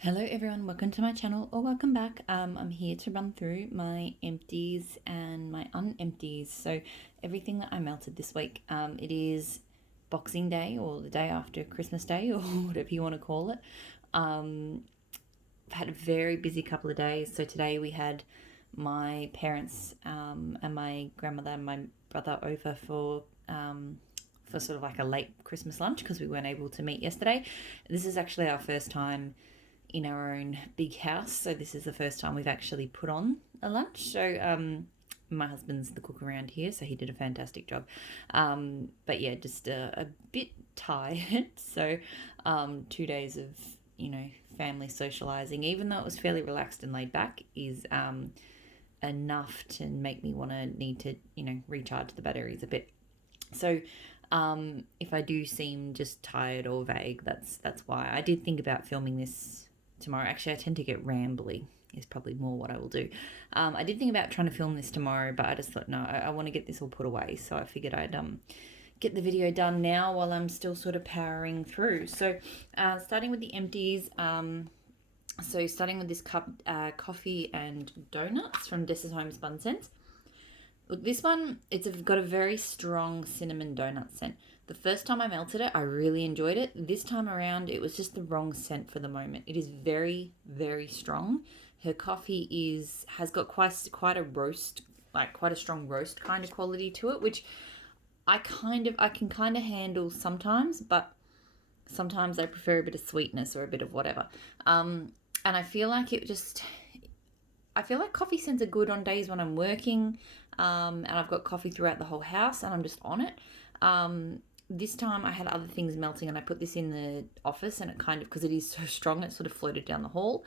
Hello everyone, welcome to my channel or welcome back. I'm here to run through my empties and my unempties. So everything that I melted this week. It is Boxing Day or the day after Christmas Day or whatever you want to call it. I've had a very busy couple of days. So today we had my parents and my grandmother and my brother over for sort of like a late Christmas lunch because we weren't able to meet yesterday. This is actually our first time in our own big house, so this is the first time we've actually put on a lunch. So my husband's the cook around here, so he did a fantastic job. But yeah, just a bit tired. So 2 days of family socializing, even though it was fairly relaxed and laid back, is enough to make me need to recharge the batteries a bit. So if I do seem just tired or vague, that's why. I did think about filming this tomorrow. Actually, I tend to get rambly is probably more what I will do. I did think about trying to film this tomorrow, but I just thought, no, I want to get this all put away. So I figured I'd get the video done now while I'm still sort of powering through. So starting with the empties, so starting with this cup coffee and donuts from Dessa's Home Spun Scents. Look, this one, it's got a very strong cinnamon donut scent. The first time I melted it, I really enjoyed it. This time around, it was just the wrong scent for the moment. It is very, very strong. Her coffee has got quite a roast, like quite a strong roast kind of quality to it, which I can kind of handle sometimes, but sometimes I prefer a bit of sweetness or a bit of whatever. And I feel like coffee scents are good on days when I'm working, and I've got coffee throughout the whole house and I'm just on it. This time I had other things melting and I put this in the office, and it kind of, because it is so strong, it sort of floated down the hall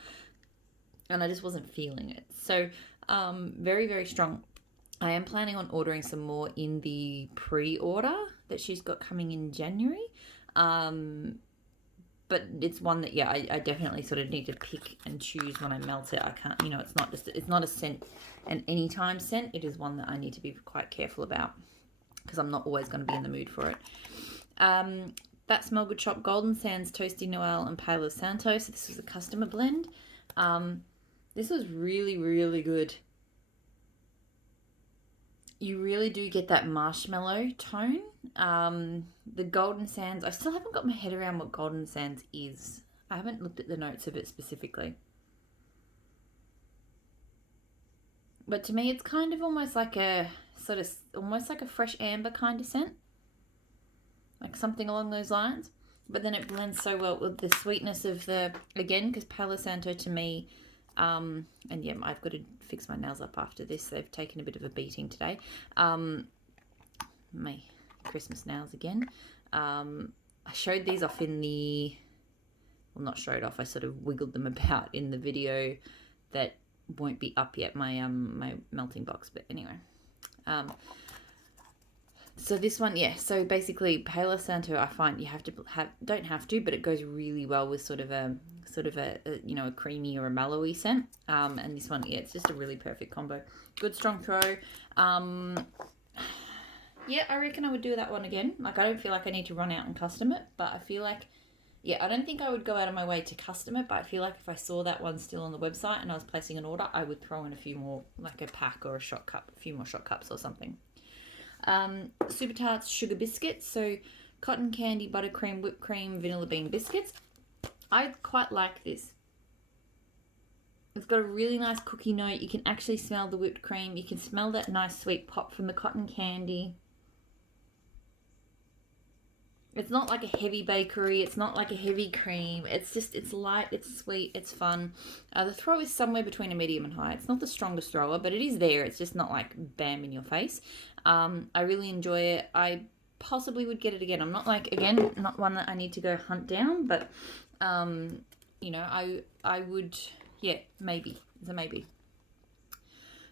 and I just wasn't feeling it. So very, very strong. I am planning on ordering some more in the pre-order that she's got coming in January. But it's one that, yeah, I definitely sort of need to pick and choose when I melt it. I can't, it's not a scent, an anytime scent. It is one that I need to be quite careful about because I'm not always going to be in the mood for it. That Smell Good Shop Golden Sands Toasty Noel and Palo Santo. So this was a customer blend. This was really, really good. You really do get that marshmallow tone. The Golden Sands, I still haven't got my head around what Golden Sands is. I haven't looked at the notes of it specifically. But to me, it's kind of almost like almost like a fresh amber kind of scent. Like something along those lines. But then it blends so well with the sweetness of because Palo Santo to me, and yeah, I've got to fix my nails up after this. They've taken a bit of a beating today. My Christmas nails again. I showed these off not showed off, I sort of wiggled them about in the video that won't be up yet, my melting box. But anyway, so this one, yeah, so basically Palo Santo, I find you don't have to, but it goes really well with sort of a creamy or a mellowy scent. And this one, yeah, it's just a really perfect combo. Good strong throw. Yeah, I reckon I would do that one again. Like, I don't feel like I need to run out and custom it, but I feel like, yeah, I don't think I would go out of my way to custom it, but I feel like if I saw that one still on the website and I was placing an order, I would throw in a few more, like a pack or a few more shot cups or something. Super Tarts Sugar Biscuits, so cotton candy, buttercream, whipped cream, vanilla bean biscuits. I quite like this. It's got a really nice cookie note. You can actually smell the whipped cream. You can smell that nice sweet pop from the cotton candy. It's not like a heavy bakery. It's not like a heavy cream. It's light, it's sweet, it's fun. The throw is somewhere between a medium and high. It's not the strongest thrower, but it is there. It's just not like bam in your face. I really enjoy it. I possibly would get it again. I'm not not one that I need to go hunt down, but I would, yeah, maybe. It's a maybe.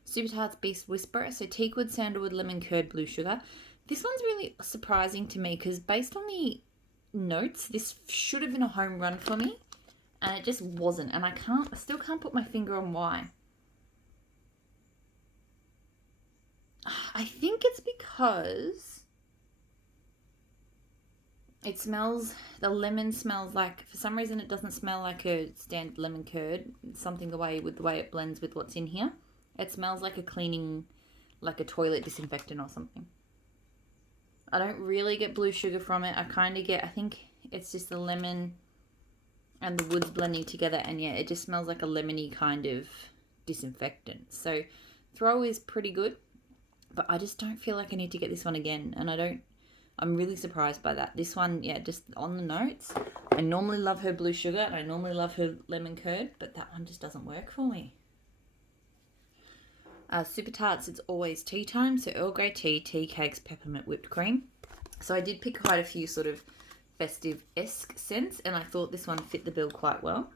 Super Tarts Beast Whisperer, so teakwood, sandalwood, lemon curd, blue sugar. This one's really surprising to me because based on the notes, this should have been a home run for me, and it just wasn't. And I still can't put my finger on why. I think it's because It smells, the lemon smells like, for some reason it doesn't smell like a standard lemon curd. It's something the way it blends with what's in here. It smells like a cleaning, like a toilet disinfectant or something. I don't really get blue sugar from it. I think it's just the lemon and the woods blending together, and yeah, it just smells like a lemony kind of disinfectant. So throw is pretty good, but I just don't feel like I need to get this one again, and I'm really surprised by that. This one, yeah, just on the notes. I normally love her blue sugar and I normally love her lemon curd, but that one just doesn't work for me. Super Tarts, it's always tea time. So Earl Grey tea, tea cakes, peppermint whipped cream. So I did pick quite a few sort of festive-esque scents, and I thought this one fit the bill quite well.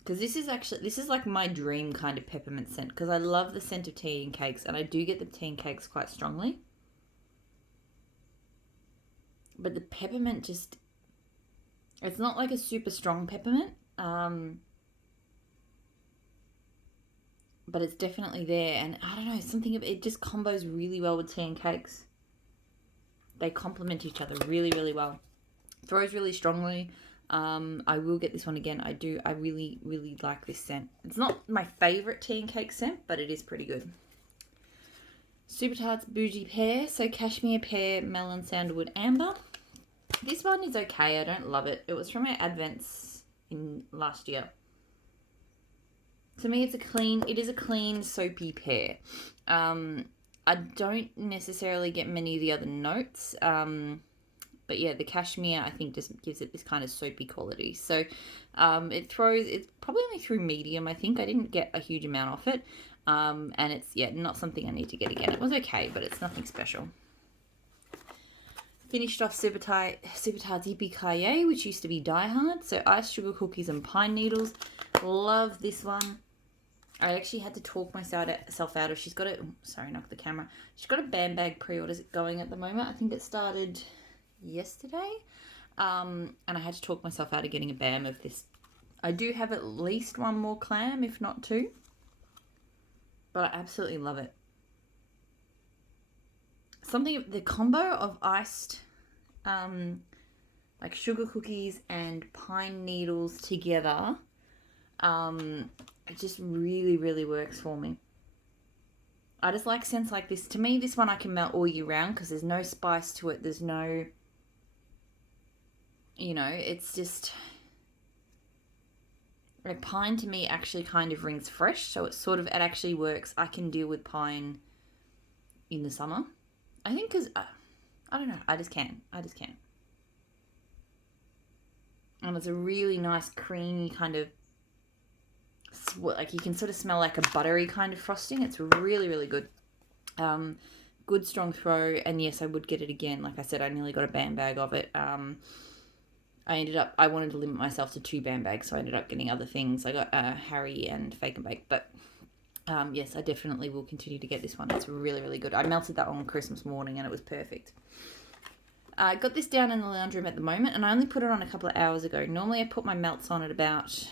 Because this is like my dream kind of peppermint scent, because I love the scent of tea and cakes, and I do get the tea and cakes quite strongly. But the peppermint just, it's not like a super strong peppermint, but it's definitely there. And I don't know, something of it just combos really well with tea and cakes. They complement each other really, really well. Throws really strongly. I will get this one again. I really, really like this scent. It's not my favourite tea and cake scent, but it is pretty good. Super Tarts Bougie Pear. So Cashmere Pear, Melon, Sandalwood, Amber. This one is okay. I don't love it. It was from my Advents in last year. To me, it is a clean, soapy pear. I don't necessarily get many of the other notes. But yeah, the cashmere, I think, just gives it this kind of soapy quality. So it's probably only through medium, I think. I didn't get a huge amount off it. And it's, yeah, not something I need to get again. It was okay, but it's nothing special. Finished off Super Tarts Yippee-Ki-Yay, which used to be Die Hard. So iced sugar cookies and pine needles. Love this one. I actually had to talk myself out of, she's got knock the camera. She's got a Bam Bag pre-orders going at the moment. I think it started yesterday. And I had to talk myself out of getting a Bam of this. I do have at least one more clam, if not two. But I absolutely love it. The combo of iced, like sugar cookies and pine needles together, it just really, really works for me. I just like scents like this. To me, this one I can melt all year round because there's no spice to it. There's no, it's just, like, pine to me actually kind of rings fresh. So it actually works. I can deal with pine in the summer. I think because, I don't know, I just can. And it's a really nice creamy kind of, like, you can sort of smell like a buttery kind of frosting. It's really, really good. Good strong throw. And yes, I would get it again. Like I said, I nearly got a Bam Bag of it. I wanted to limit myself to 2 Bam Bags, so I ended up getting other things. I got Harry and Fake and Bake, but yes, I definitely will continue to get this one. It's really, really good. I melted that on Christmas morning and it was perfect. I got this down in the lounge room at the moment, and I only put it on a couple of hours ago. Normally I put my melts on at about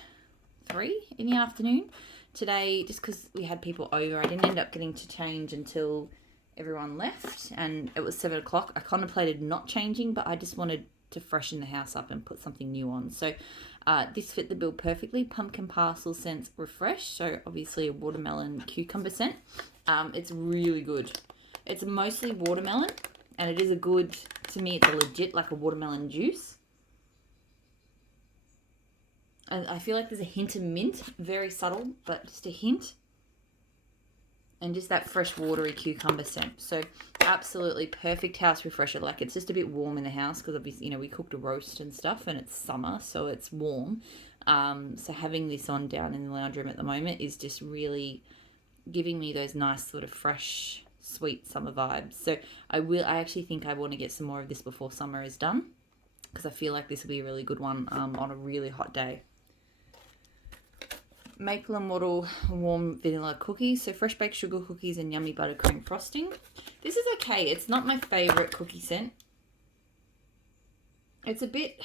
3 in the afternoon. Today, just because we had people over, I didn't end up getting to change until everyone left, and it was 7 o'clock. I contemplated not changing, but I just wanted to freshen the house up and put something new on. So this fit the bill perfectly. Pumpkin Parcel Scents Refresh, so obviously a watermelon cucumber scent. It's really good. It's mostly watermelon, and it is to me, it's a legit, like a watermelon juice. And I feel like there's a hint of mint, very subtle, but just a hint. And just that fresh, watery cucumber scent. So absolutely perfect house refresher. Like, it's just a bit warm in the house because obviously, we cooked a roast and stuff, and it's summer, so it's warm. So having this on down in the lounge room at the moment is just really giving me those nice sort of fresh, sweet summer vibes. So I actually think I want to get some more of this before summer is done, because I feel like this will be a really good one on a really hot day. Maple and Wattle warm vanilla cookies. So fresh baked sugar cookies and yummy buttercream frosting. This is okay. It's not my favourite cookie scent. It's a bit,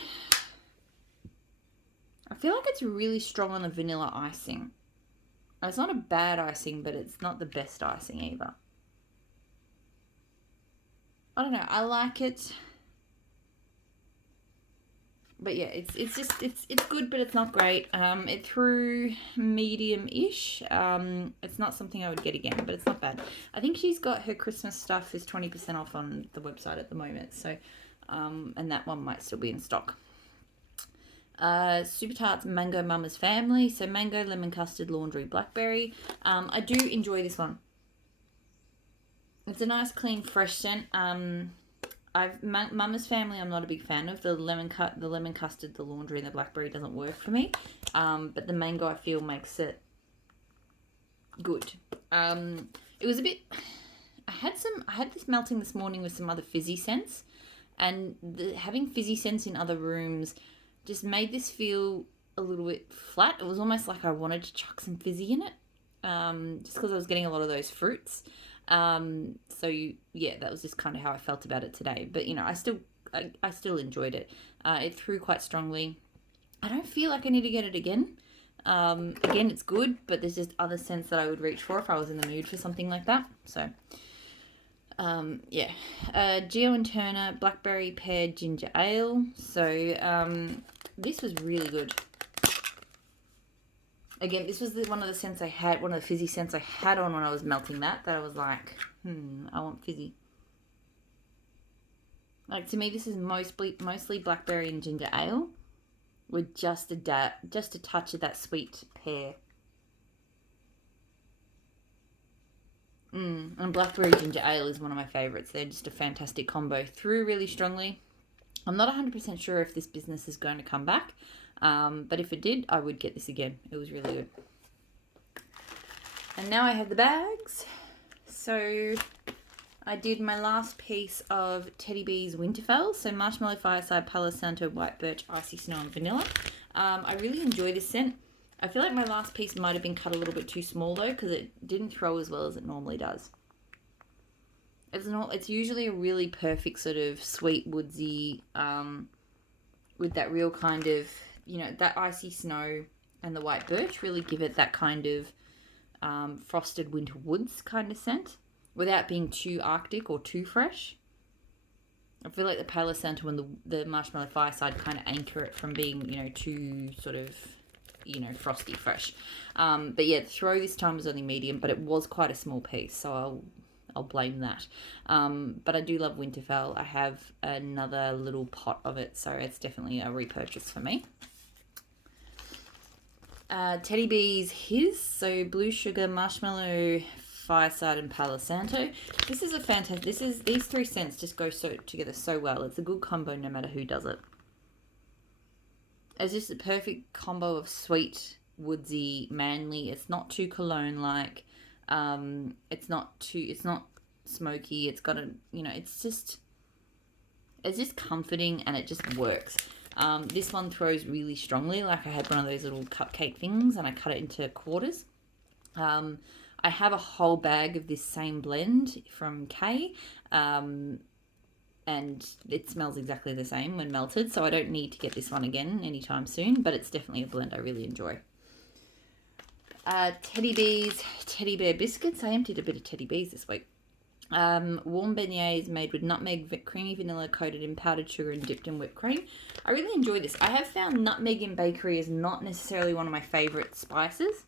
I feel like it's really strong on the vanilla icing. It's not a bad icing, but it's not the best icing either. I don't know. I like it. But yeah, it's good, but it's not great. It threw medium-ish. It's not something I would get again, but it's not bad. I think she's got her Christmas stuff is 20% off on the website at the moment. So, and that one might still be in stock. Super Tarts Mango Mama's Family. So mango, lemon custard, laundry, blackberry. I do enjoy this one. It's a nice, clean, fresh scent. Mama's Family I'm not a big fan of. The lemon custard, the laundry, and the blackberry doesn't work for me. But the mango I feel makes it good. It was a bit. I had this melting this morning with some other fizzy scents, and having fizzy scents in other rooms just made this feel a little bit flat. It was almost like I wanted to chuck some fizzy in it, just because I was getting a lot of those fruits. So yeah, that was just kind of how I felt about it today. But I still enjoyed it. It threw quite strongly. I don't feel like I need to get it again. Again, it's good, but there's just other scents that I would reach for if I was in the mood for something like that. So, yeah. Geo and Turner Blackberry Pear Ginger Ale. So, this was really good. Again, this was one of the scents I had, one of the fizzy scents I had on when I was melting that I was like, I want fizzy. Like, to me, this is mostly blackberry and ginger ale with just a touch of that sweet pear. And blackberry ginger ale is one of my favourites. They're just a fantastic combo. Through really strongly. I'm not 100% sure if this business is going to come back. But if it did, I would get this again. It was really good. And now I have the bags. So I did my last piece of Teddy B's Winterfell. So Marshmallow Fireside, Palo Santo, White Birch, Icy Snow and Vanilla. I really enjoy this scent. I feel like my last piece might have been cut a little bit too small though, because it didn't throw as well as it normally does. It's usually a really perfect sort of sweet woodsy, with that real kind of, that icy snow and the white birch really give it that kind of frosted winter woods kind of scent without being too arctic or too fresh. I feel like the Palo Santo and the Marshmallow Fireside kind of anchor it from being, too sort of, frosty fresh. But yeah, throw this time was only medium, but it was quite a small piece, so I'll blame that. But I do love Winterfell. I have another little pot of it, so it's definitely a repurchase for me. Teddy B's his, so Blue Sugar, Marshmallow Fireside and Palo Santo. This is a fantastic, these three scents just go together so well. It's a good combo no matter who does it. It's just a perfect combo of sweet, woodsy, manly. It's not too cologne-like. It's not smoky. It's got it's just comforting and it just works. This one throws really strongly. Like I had one of those little cupcake things and I cut it into quarters. I have a whole bag of this same blend from Kay. And it smells exactly the same when melted, so I don't need to get this one again anytime soon, but it's definitely a blend I really enjoy. Teddy B's Teddy Bear Biscuits. I emptied a bit of Teddy B's this week. Warm beignets made with nutmeg, creamy vanilla, coated in powdered sugar and dipped in whipped cream. I really enjoy this. I have found nutmeg in bakery is not necessarily one of my favourite spices.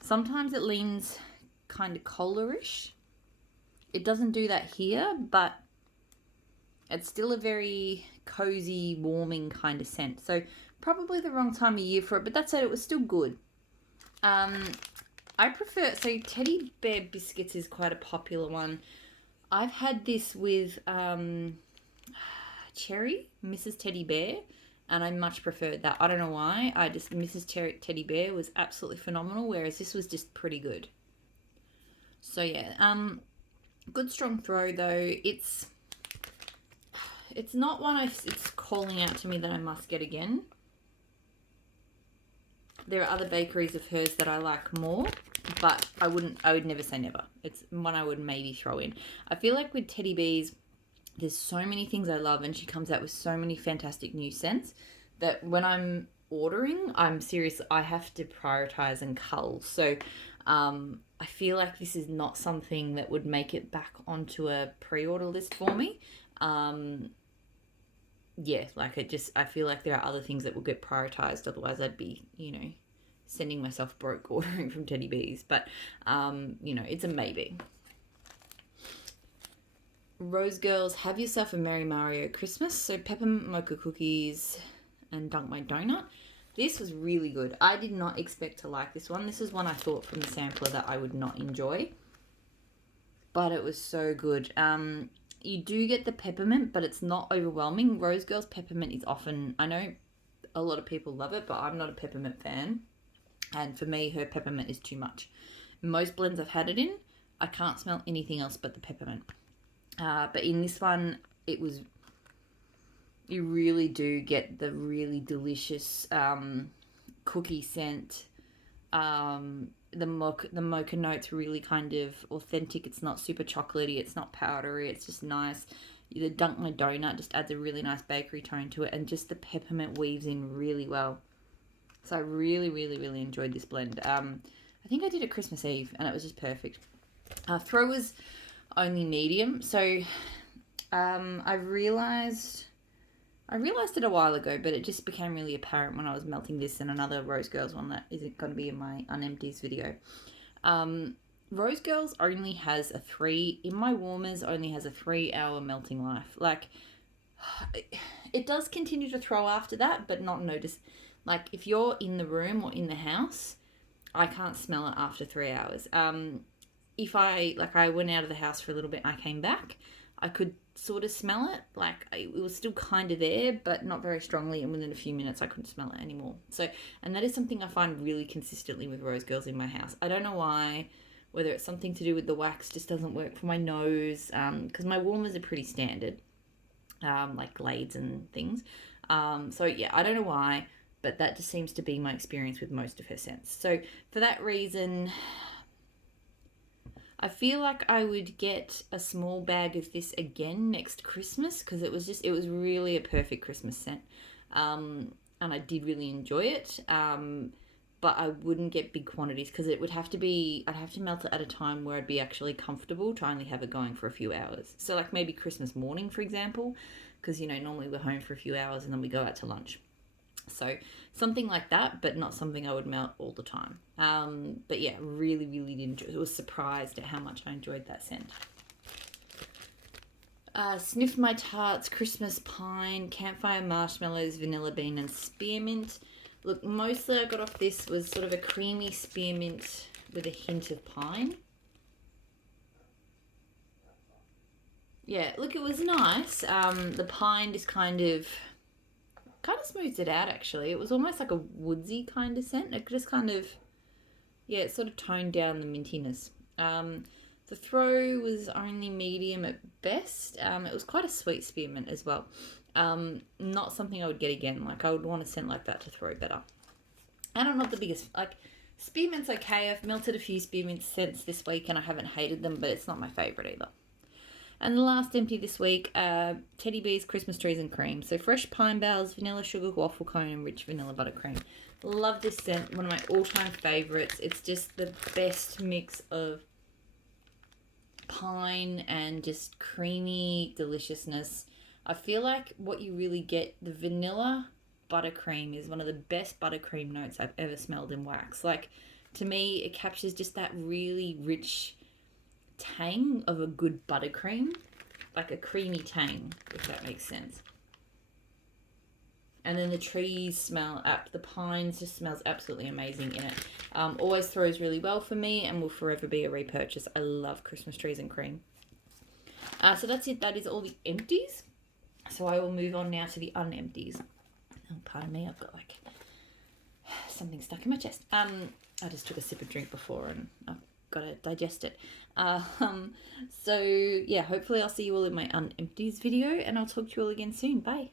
Sometimes it leans kind of colorish. It doesn't do that here, but it's still a very cozy, warming kind of scent. So probably the wrong time of year for it, but that said, it was still good. I prefer, so Teddy Bear Biscuits is quite a popular one. I've had this with Cherry, Mrs. Teddy Bear, and I much preferred that. I don't know why. Mrs. Teddy Bear was absolutely phenomenal, whereas this was just pretty good. So yeah, good strong throw though. It's not one it's calling out to me that I must get again. There are other bakeries of hers that I like more, but I would never say never. It's one I would maybe throw in. I feel like with Teddy B's, there's so many things I love and she comes out with so many fantastic new scents that when I'm ordering, I have to prioritize and cull. So I feel like this is not something that would make it back onto a pre-order list for me. yeah, like I feel like there are other things that will get prioritized. Otherwise, I'd be, sending myself broke ordering from Teddy Bees. But, it's a maybe. Rose Girls, have yourself a Merry Mario Christmas. So peppermint mocha cookies and Dunk My Donut. This was really good. I did not expect to like this one. This is one I thought from the sampler that I would not enjoy. But it was so good. You do get the peppermint, but it's not overwhelming. Rose Girls peppermint is often, I know a lot of people love it, but I'm not a peppermint fan. And for me, her peppermint is too much. Most blends I've had it in, I can't smell anything else but the peppermint. But in this one, you really do get the really delicious cookie scent. The mocha note's really kind of authentic. It's not super chocolatey. It's not powdery. It's just nice. The Dunk My Donut just adds a really nice bakery tone to it, and just the peppermint weaves in really well. So I really, really, really enjoyed this blend. I think I did it Christmas Eve, and it was just perfect. Throw was only medium, so I realized it a while ago, but it just became really apparent when I was melting this and another Rose Girls one that isn't going to be in my Unempties video. Rose Girls only has in my warmers only has a 3-hour melting life. Like, it does continue to throw after that, but not notice. Like, if you're in the room or in the house, I can't smell it after 3 hours. If I went out of the house for a little bit and I came back, I could sort of smell it. Like, it was still kind of there, but not very strongly, and within a few minutes I couldn't smell it anymore. So, and that is something I find really consistently with Rose Girls in my house. I don't know why, whether it's something to do with the wax just doesn't work for my nose, because my warmers are pretty standard, like Glades and things. So yeah, I don't know why, but that just seems to be my experience with most of her scents. So for that reason, I feel like I would get a small bag of this again next Christmas, because it was really a perfect Christmas scent. And I did really enjoy it. But I wouldn't get big quantities, because I'd have to melt it at a time where I'd be actually comfortable to only have it going for a few hours. So like maybe Christmas morning, for example, because, normally we're home for a few hours and then we go out to lunch. So something like that, but not something I would melt all the time. But yeah, really, really did enjoy it. I was surprised at how much I enjoyed that scent. Sniff My Tarts, Christmas Pine, Campfire Marshmallows, Vanilla Bean and Spearmint. Look, mostly I got off this was sort of a creamy spearmint with a hint of pine. Yeah, look, it was nice. The pine just kind of smooths it out, actually. It was almost like a woodsy kind of scent. It just kind of, yeah, it sort of toned down the mintiness. The throw was only medium at best. It was quite a sweet spearmint as well. Not something I would get again. Like, I would want a scent like that to throw better. And I'm not the biggest, like, spearmint's okay. I've melted a few spearmint scents this week and I haven't hated them, but it's not my favourite either. And the last empty this week, Teddy Bees, Christmas Trees and Cream. So fresh pine boughs, vanilla sugar waffle cone and rich vanilla buttercream. Love this scent, one of my all-time favourites. It's just the best mix of pine and just creamy deliciousness. I feel like what you really get, the vanilla buttercream is one of the best buttercream notes I've ever smelled in wax. Like, to me, it captures just that really rich tang of a good buttercream, like a creamy tang, if that makes sense. And then the trees smell the pines just smells absolutely amazing in it. Always throws really well for me and will forever be a repurchase. I love Christmas Trees and Cream. So that's it. That is all the empties. So I will move on now to the unempties. Oh, pardon me, I've got like something stuck in my chest. I just took a sip of drink before and I've got to digest it. So yeah, hopefully I'll see you all in my unempties video and I'll talk to you all again soon. Bye.